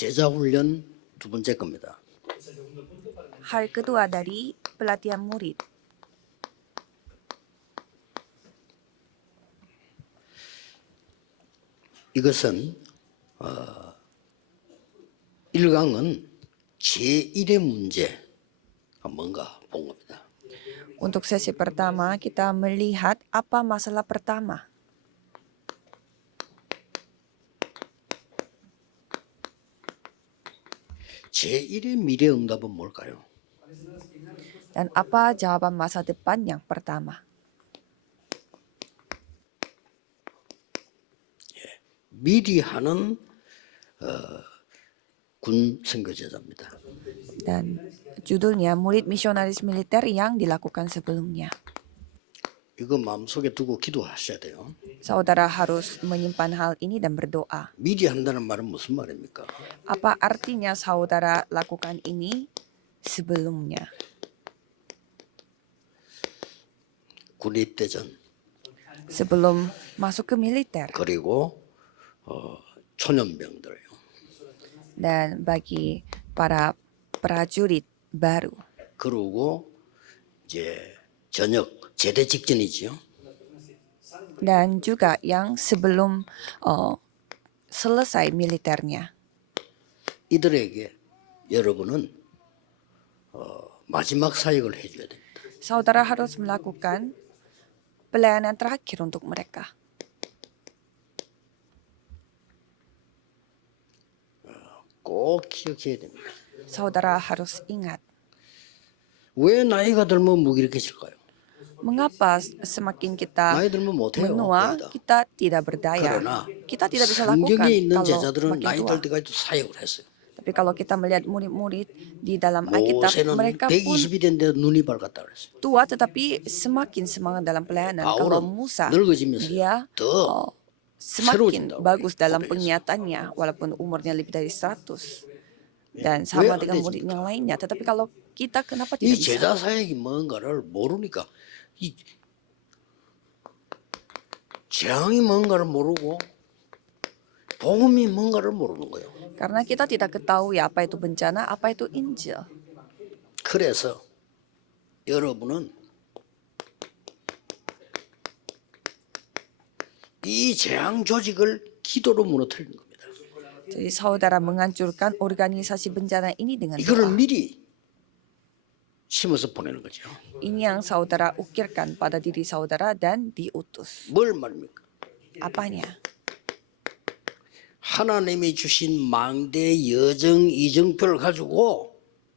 제자 훈련 두 번째 겁니다. Hal kedua dari pelatihan murid. 이것은 1강은 제1의 문제가 뭔가 본 겁니다. Untuk sesi pertama, kita melihat apa masalah pertama. 제1의 미래 응답은 뭘까요? Dan apa jawaban masa depan yang pertama? 미리 하는 군 선교제자입니다. Dan judulnya murid misionaris militer yang dilakukan sebelumnya. 이거 마음속에 두고 기도하셔야 돼요. Saudara harus menyimpan hal ini dan berdoa. 미리 한다는 말은 무슨 말입니까? Apa artinya saudara lakukan ini sebelumnya? 군 입대 전 Sebelum masuk ke militer. 그리고 초년병들 Dan bagi para prajurit baru. 그리고 이제 전역 제대 직전이지요. Dan juga yang sebelum selesai militernya. 이들에게 여러분은 마지막 사역을 해줘야 됩니다. Saudara harus melakukan pelayanan terakhir untuk mereka. 꼭 기억해야 됩니다. Saudara harus ingat. 왜 나이가 들면 무기력해질까요? Mengapa semakin kita 나이 들면 못해요. menua, 거의 다. kita tidak berdaya. 그러나 Kita tidak bisa lakukan 성경에 있는 kalau 제자들은 makin 나이 tua. 들 때까지도 사역을 했어요. Tapi kalau kita melihat murid-murid di dalam Alkitab, 모세는 mereka pun 120이 됐는데 눈이 밝았다 그랬어요. tua tetapi semakin semangat dalam pelayanan. Kalau 바울은 Musa, 늙어지면서 dia 더 semakin 새로워진다고 bagus dalam 고백했어요. penglihatannya walaupun umurnya lebih dari 100. Dan sama 안 dengan 되지? murid yang lainnya. Tetapi kalau kita kenapa 이 tidak bisa? 제자 사역이 뭔가를 모르니까 이 재앙이 뭔가를 모르고 복음이 뭔가를 모르는 거예요. Karena kita tidak ketahui apa itu bencana, apa itu Injil. 그래서 여러분은 이 재앙 조직을 기도로 무너뜨리는 겁니다. Jadi saudara menghancurkan organisasi bencana ini dengan 이거를 doa. 미리 심어서 보내는 거죠. Ini yang saudara ukirkan pada diri saudara dan diutus. 뭘 말입니까? Apanya? 하나님이 주신 망대 여정 이정표를 가지고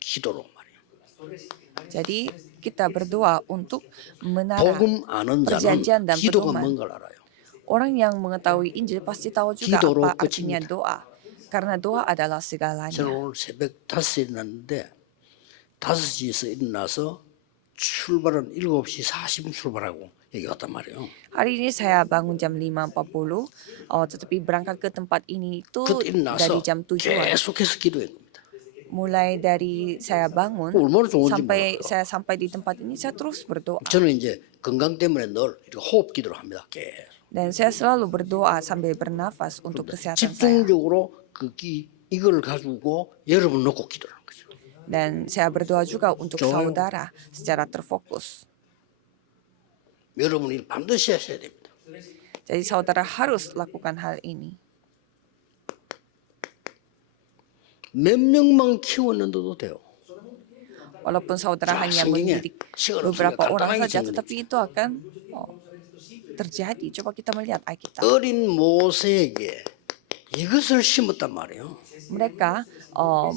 기도로 말이에요. Jadi kita berdoa untuk menara 복음 아는 perjanjian 자는 dan 기도가 pedoman. 뭔가를 알아요. Orang yang mengetahui Injil pasti tahu juga 기도로 apa artinya 끝입니다. doa. Karena doa adalah 저는 segalanya. 오늘 새벽 5시에 일어났는데 5시에서 일어나서 출발은 7시 40분 출발하고 여기 왔단 말이에요. Hari ini saya bangun jam 5.40, tetapi berangkat ke tempat ini itu 그때 dari 일어나서 jam 7-an. 계속해서 기도한 겁니다. Mulai dari saya bangun 얼마나 좋은지 sampai 몰라요. saya sampai di tempat ini, saya terus berdoa. 저는 이제 건강 때문에 늘 이렇게 호흡 기도를 합니다. 계속. Dan saya selalu berdoa sambil bernafas untuk kesehatan saya. 집중적으로 이걸 가지고 여러분 놓고 기도하는 거죠. Dan saya berdoa juga untuk 좋아요. saudara secara terfokus. 여러분이 반드시 하셔야 됩니다. Jadi saudara harus lakukan hal ini. 몇 명만 키웠는데도 돼요. Walaupun saudara 자, hanya 성경에 mendidik 시간 beberapa 없으니까 orang 간단하게 saja, 정리해 tetapi itu akan terjadi. Coba kita melihat Alkitab. 어린 모세에게 이것을 심었단 말이에요. Mereka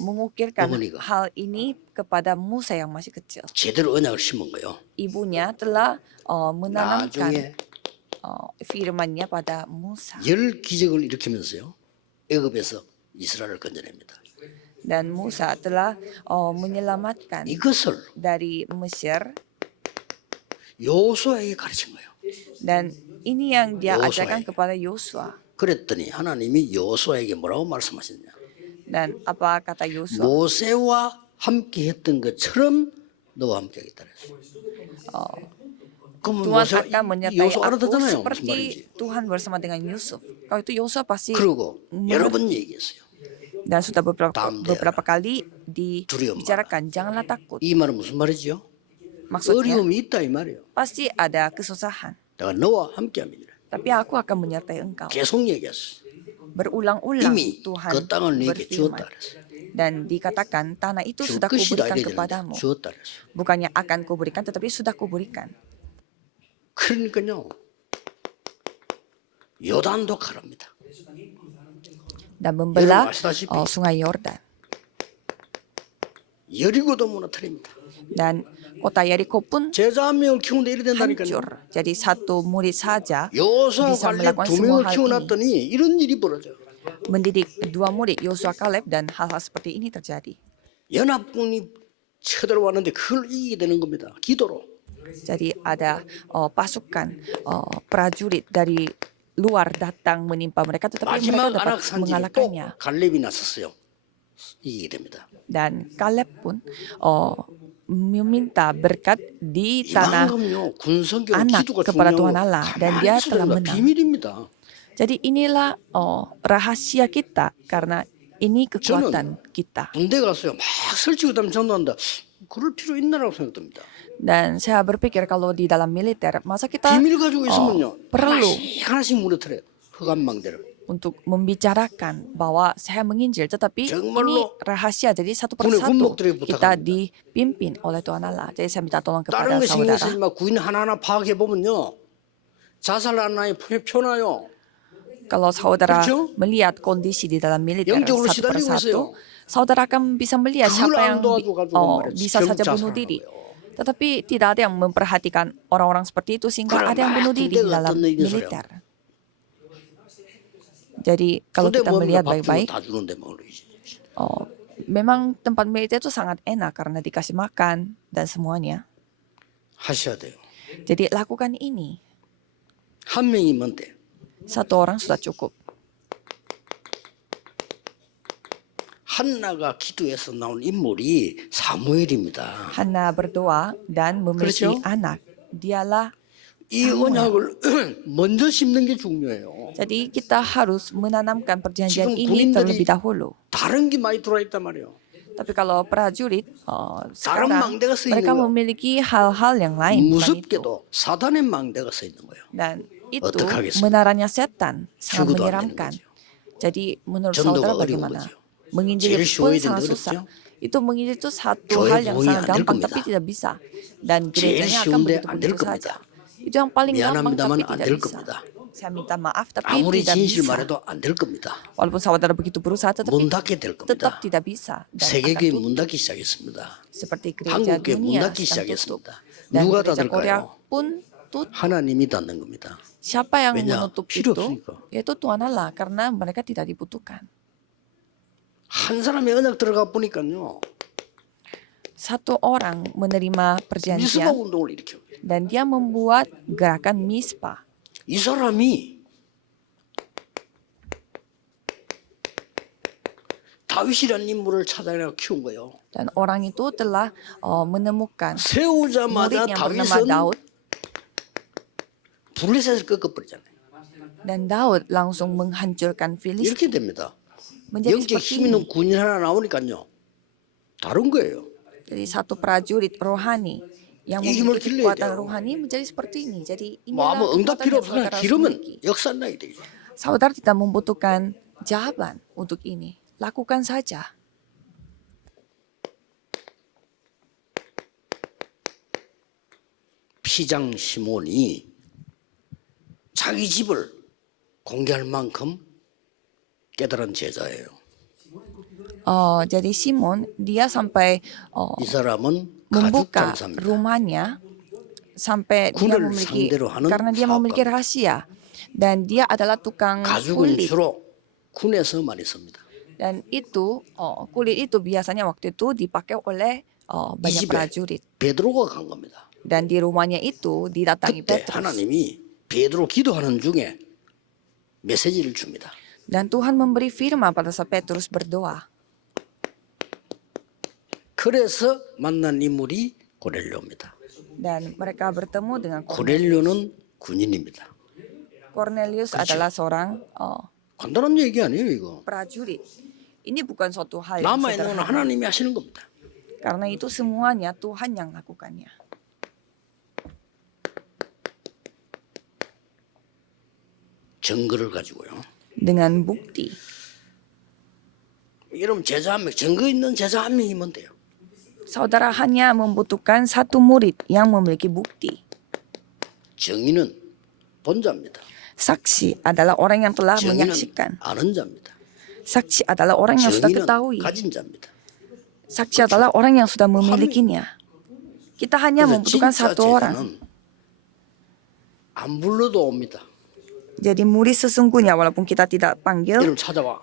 mengukirkan 어머니가. hal ini kepada Musa yang masih kecil. 제대로 언약을 심은 거예요. Ibunya telah menanamkan 나중에 firman-Nya pada Musa. 10기적을 일으키면서요. 애굽에서 이스라엘을 건져냅니다. Dan Musa telah menyelamatkan 이것을 dari Mesir. 요수아에게 가르친 거예요. Dan ini yang dia Yosua. ajarkan kepada Yosua. 그랬더니 하나님이 요수아에게 뭐라고 말씀하셨냐? Dan apa kata Yosua? 모세와 함께 했던 것처럼 너와 함께 하겠다 그랬어요. 그럼 Tuhan 모세가 akan menyertai 요수 aku 알아듣잖아요. 무슨 seperti 말인지. Tuhan bersama dengan Yusuf. Kalau itu Yosua pasti 그리고 여러 번 얘기했어요. Dan sudah 다음 beberapa 대하라. kali dibicarakan, janganlah takut. 이 말은 무슨 말이죠? Maksudnya, 어려움이 있다 이 말이에요. pasti ada kesusahan. 내가 너와 함께함이니라. Tapi aku akan menyertai engkau. 계속 얘기했어. Berulang-ulang 이미 Tuhan 그 땅을 내게 berfirman. 주었다 그랬어. Dan dikatakan, tanah itu 줄 sudah 것이다 kuberikan 이래야 되는데 kepadamu. 주었다 그랬어. Bukannya akan kuberikan, tetapi sudah kuberikan. 그러니까요. 요단도 가랍니다. Dan membelah 여러분 아시다시피 sungai Yordan. 여리고도 무너뜨립니다. Dan kota Yeriko pun 제자 한 명을 키우는데 이래 된다니까요. hancur. Jadi satu murid saja 여호수아 bisa 갈렙 melakukan 두 semua 명을 hal ini. 키워놨더니 이런 일이 벌어져. Mendidik dua murid Yosua Kaleb dan hal-hal seperti ini terjadi. 연합군이 쳐들어왔는데 그걸 이기게 되는 겁니다. 기도로. Jadi ada pasukan prajurit dari luar datang menimpa mereka, tetapi mereka 마지막 dapat 안악 산지에 또 mengalahkannya. 갈렙이 나섰어요. 이기게 됩니다. Dan Kaleb pun meminta berkat di tanah 이만큼요 군성경 anak 기도가 kepada 중요하고 Tuhan Allah, dan 가만히 dia 있어야 telah 됩니다. menang. 비밀입니다. Jadi inilah rahasia kita, karena ini kekuatan kita. 군대 갔어요. 막 설치고 다면 전도한다. 그럴 필요 있나라고 생각됩니다. Dan saya berpikir kalau di dalam militer, masa kita 비밀 가지고 있으면요. perlu 하나씩 무너뜨려요. 흑암망대를. untuk membicarakan bahwa saya menginjil, tetapi ini 정말로 rahasia, jadi satu 군의 persatu 군목들에게 kita 부탁합니다. dipimpin oleh Tuhan Allah. Jadi saya minta tolong 다른 kepada 거 신경 saudara. 쓰지 마. 구인 하나하나 파악해 보면요. 자살 안 나요. 표나요. Kalau saudara 그렇죠? melihat kondisi di dalam militer 영적으로 satu 시달리고 persatu, 있어요. saudara akan bisa melihat 그걸 siapa 안 yang 도와줘가지고 말이야. bisa 결국 saja bunuh 자살하는 diri. 거예요. Tetapi tidak ada yang memperhatikan orang-orang seperti itu sehingga 그래, ada yang 막 bunuh diri di 군대가 dalam 어떤 일이 있어요. militer. Jadi kalau 군대 kita 보면 melihat 밥 주고 baik-baik, 다 주는데 뭐 그러지. memang tempat militer itu sangat enak karena dikasih makan dan semuanya. 하셔야 돼요. Jadi lakukan ini. 한 명이면 돼. Satu orang sudah cukup. 한나가 기도해서 나온 인물이 사무엘입니다. Hana berdoa dan memiliki 그렇죠? anak. Dialah 이 언약을 먼저 심는 게 중요해요. Jadi kita harus menanamkan perjanjian 지금 ini 군인들이 terlebih dahulu. 다른 게 많이 들어와 있단 말이에요. Tapi kalau prajurit sekarang 망대가 쓰이는 mereka 거예요. memiliki hal-hal yang lain bukan itu. 무섭게도 사단의 망대가 써 있는 거예요. Dan itu 어떡하겠습니까? menaranya setan sangat 죽어도 안 되는 menyeramkan. 거죠. Jadi menurut 전도가 saudara 어려운 bagaimana? 거죠. Menginjil 제일 pun 쉬워야 sangat 되는데 susah. 어렵죠? Itu menginjil itu satu 교회 hal yang 부흥이 sangat 안될 gampang 겁니다. tapi tidak bisa. Dan 제일 gerejanya akan 쉬운데 안될 begitu-begitu 겁니다. saja. Itu yang paling gampang 미안합니다만 tapi 안 tidak 될 bisa. 겁니다. Saya minta maaf tapi 아무리 tidak 진실 bisa. 말해도 안 될 겁니다. Walaupun saudara begitu berusaha, tetapi 문 닫게 될 tetap 겁니다. tidak bisa. Dan akan 세계교회 tutup. 문 닫기 시작했습니다. Seperti gereja 한국교회 문 dunia 닫기 sedang tutup. 시작했습니다. Dan 누가 gereja Korea 닫을까요? pun tutup. 하나님이 닫는 겁니다. Siapa yang 왜냐? menutup 필요 itu? 없으니까. Yaitu Tuhan Allah, karena mereka tidak dibutuhkan. 한 사람의 언약 들어가 보니까요. Satu orang menerima 미스바 perjanjian 운동을 일으켜. dan dia membuat gerakan Mispa. 이 사람이 다윗이라는 인물을 찾아내고 키운 거예요. Dan orang itu telah menemukan 세우자마자 murid yang bernama 다윗은 Daud, 블레셋을 꺾어버리잖아요. dan Daud langsung menghancurkan Filistin. 이렇게 됩니다. Menjadi 영적 seperti 힘 ini. 있는 군인 하나 나오니까요. 다른 거예요. Jadi satu prajurit rohani yang 이 힘을 memiliki 길러야 kekuatan 돼요. rohani menjadi seperti ini. Jadi 뭐 아무 inilah 응답 kekuatan 필요 yang 없어. 그냥 saudara harus 기르면 miliki. 역사나야 되죠. Saudara tidak membutuhkan jawaban untuk ini. Lakukan saja. 피장 시몬이 자기 집을 공개할 만큼 깨달은 제자예요. Jadi Simon dia sampai 이 사람은 가죽 membuka 장사입니다. rumahnya sampai dia 군을 memiliki 상대로 하는 karena dia memiliki 사업가. rahasia dan dia adalah tukang 가죽은 kulit 주로 군에서 많이 씁니다. dan itu kulit itu biasanya waktu itu dipakai oleh 이 banyak 집에 prajurit 베드로가 간 겁니다. dan di rumahnya itu didatangi 그때 Petrus 하나님이 베드로 기도하는 중에 메시지를 줍니다. dan Tuhan memberi firman pada saat Petrus berdoa. 그래서 만난 인물이 고넬료입니다. Dan mereka bertemu dengan 고넬료는 군인입니다. Cornelius adalah seorang 간단한 얘기 아니에요, 이거. prajurit. Ini bukan suatu hal yang 남아 있는 건 sederhana. 하나님이 하시는 겁니다. Karena itu semuanya Tuhan yang lakukannya. 증거를 가지고요. Dengan bukti. 여러분 제자 한 명, 증거 있는 제자 한 명이면 돼요. Saudara hanya membutuhkan satu murid yang memiliki bukti. 증인은 본자입니다. Saksi adalah orang yang telah 증인은 menyaksikan. 아는 자입니다. Saksi adalah orang yang sudah 증인은 ketahui. 가진 자입니다. Saksi adalah orang yang sudah memilikinya. Kita hanya 그래서 membutuhkan 진짜 satu orang. 제자는 안 불러도 옵니다. Jadi murid sesungguhnya walaupun kita tidak panggil, 이름 찾아와.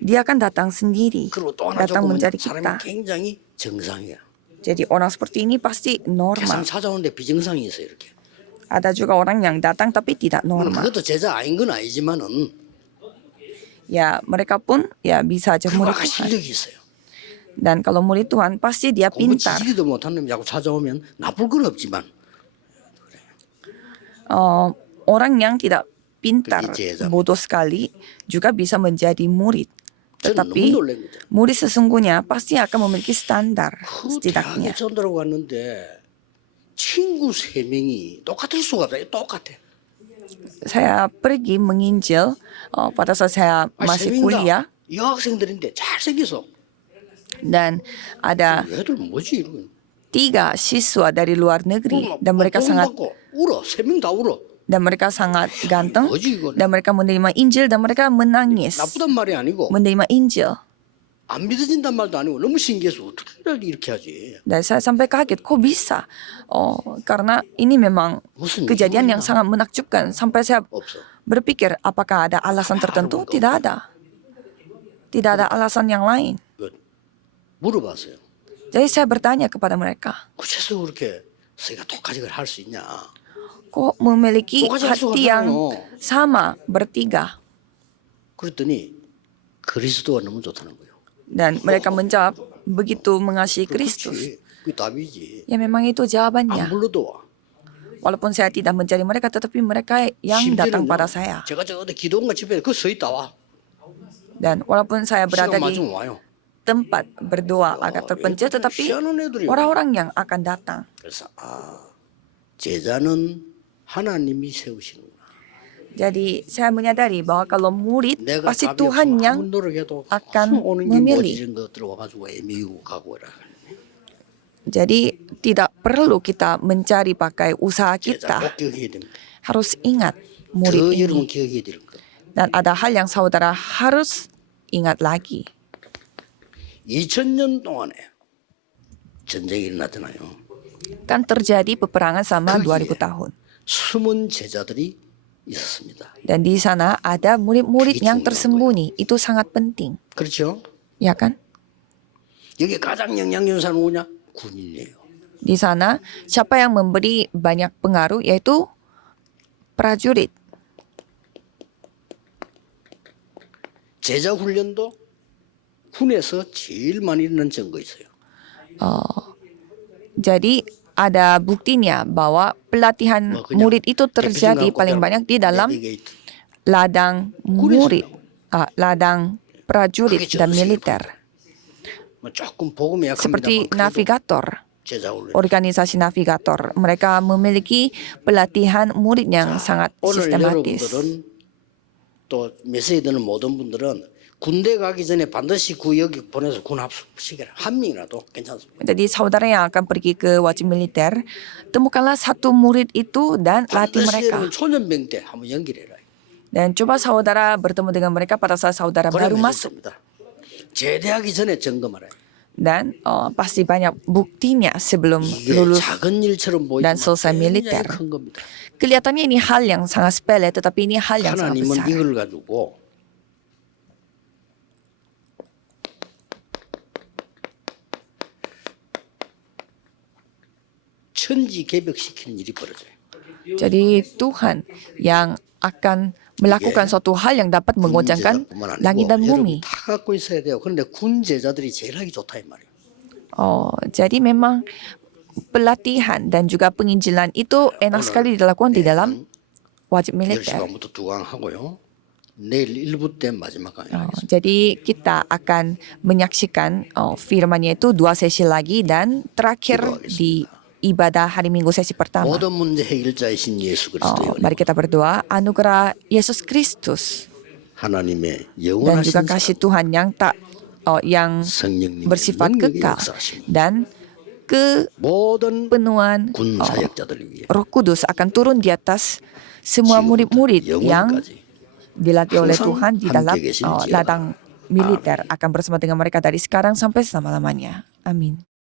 dia akan datang sendiri, 그리고 또 하나 datang 조금은 mencari 사람이 kita. 굉장히 정상이야. Jadi orang seperti ini pasti 계속 normal. 찾아오는데 비정상이 있어요 이렇게. Ada juga orang yang datang tapi tidak normal. 그것도 제자 아닌 건 아니지만은 Ya mereka pun ya bisa aja murid 그와 Tuhan. 실력이 있어요. Dan kalau murid Tuhan pasti dia 공부 pintar. 지지리도 못한 놈이 자꾸 찾아오면 나쁠 건 없지만 Orang yang tidak pintar, Begitu ya, Zam. bodoh sekali juga bisa menjadi murid. 저는 너무 Tetapi 놀란 거죠. murid sesungguhnya pasti akan memiliki standar 그 setidaknya. 대학에 전도라고 왔는데 친구 3명이 똑같을 수가 없어요. 똑같아. Saya pergi menginjil pada saat saya masih kuliah 여학생들인데 잘생겨서 dan ada 얘들 뭐지 이러고 3 siswa dari luar negeri dan mereka sangat 울어. 3명 다 울어. ganteng 뭐지 이거. dan mereka menerima Injil dan mereka menangis 나쁘단 말이 아니고 menerima Injil. 안 믿어진단 말도 아니고 너무 신기해서 어떻게 이렇게 하지. Dan saya sampai kaget, kok bisa? Karena ini memang 무슨 kejadian yang 이유냐? sangat menakjubkan. Sampai saya 없어. berpikir, apakah ada alasan tertentu? Tidak ada. Tidak ada alasan yang lain. 그, 물어봤어요. Jadi saya bertanya kepada mereka, 구체서 그렇게 세가 독하직을 할 수 있냐. kok memiliki 똑같이 할 수가 hati yang 없잖아요. sama, bertiga? 그랬더니 그리스도가 너무 좋다는 거예요. Dan mereka menjawab, begitu mengasihi Kristus. 그렇지. 그게 답이지. Ya memang itu 안 jawabannya. 불러도 와. Walaupun saya tidak mencari mereka, tetapi mereka yang datang pada saya. 제가 저 어디 기도원가 집에 그 서 있다 와. Dan walaupun saya berada 시간 di 맞으면 와요. tempat berdoa agak terpencil, tetapi 희한한 애들이 orang-orang yang akan datang. 그래서 제자는 하나님이 세우시는구나. Jadi saya menyadari bahwa kalau murid 내가 pasti 답이 Tuhan 없으면 yang 아무리 노력해도 akan 오는 게 memilih. 뭐지 이런 것들 와가지고 애미고 가고 이라. Jadi tidak perlu kita mencari pakai usaha 제자 kita. 꼭 기억해야 됩니다. Harus ingat murid 더 ini. 여러분 기억해야 될 거. Dan ada hal yang saudara harus ingat lagi. 2000년 동안에 전쟁이 일어났잖아요. Kan terjadi peperangan selama Iya. 2000 tahun. 숨은 제자들이 있었습니다. Dan di sana ada murid-murid Itu yang yang tersembunyi. Itu sangat penting. 그렇죠? Ya kan? 여기 가장 영향 있는 사람은 누구냐? 군인이에요. Di sana siapa yang memberi banyak pengaruh yaitu prajurit. 제자 훈련도 군에서 제일 많이 일어난 증거 있어요. Jadi ada buktinya bahwa pelatihan 그냥 murid itu 대표님 terjadi 갖고 paling 그냥 banyak di dalam 내비게이트. ladang murid, ladang prajurit 그게 dan 전 세계 militer. 뭐 조금 복음이 Seperti 약합니다만 그래도 navigator, 제자 훈련. organisasi navigator. Mereka memiliki pelatihan murid yang sangat 오늘 sistematis. 여러분들은 또 메시지 듣는 모든 분들은 군대 가기 전에 반드시 구역에 보내서 군 합숙시켜라. 한 명이라도 괜찮습니다. Jadi saudara yang akan pergi ke wajib militer, temukanlah satu murid itu dan latih 반드시 mereka. 여러분 초년병 때 한번 연결해라. Dan coba saudara bertemu dengan mereka pada saat saudara baru 그러면 masuk. 됐습니다. 제대하기 전에 점검하라. Dan pasti banyak buktinya sebelum 이게 lulus 작은 일처럼 dan 보이지만 selesai militer. 굉장히 큰 겁니다. Kelihatannya ini hal yang sangat sepele, tetapi ini hal yang sangat 하나님은 besar. 이걸 가지고 천지 개벽시키는 일이 벌어져요. Jadi Tuhan yang akan melakukan suatu hal yang dapat menggoncangkan 군제자뿐만 langit dan 아니고 bumi. 여러분 다 갖고 있어야 돼요. 그런데 군 제자들이 제일 하기 좋다 이 말이에요. Jadi memang pelatihan dan juga penginjilan itu enak sekali dilakukan di dalam wajib 10시 militer. 반부터 두강하고요. 내일 1부 때 마지막 강의하겠습니다. Jadi kita akan menyaksikan firman-Nya itu 2 sesi lagi dan terakhir di ibadah hari Minggu sesi pertama. 모든 문제 해결자이신 예수 그리스도의 Mari 은혜, kita berdoa, anugerah Yesus Kristus 하나님의 dan 영원하신 juga kasih 사랑, Tuhan yang 성령님의 bersifat 능력의 kekal 역사하심, dan 모든 kepenuhan 군 사역자들을 위해 Roh Kudus akan turun di atas semua murid-murid yang 영원까지 dilatih oleh 항상 Tuhan di dalam 함께 계실지어다. ladang militer akan bersama dengan mereka dari sekarang sampai selama-lamanya. Amin.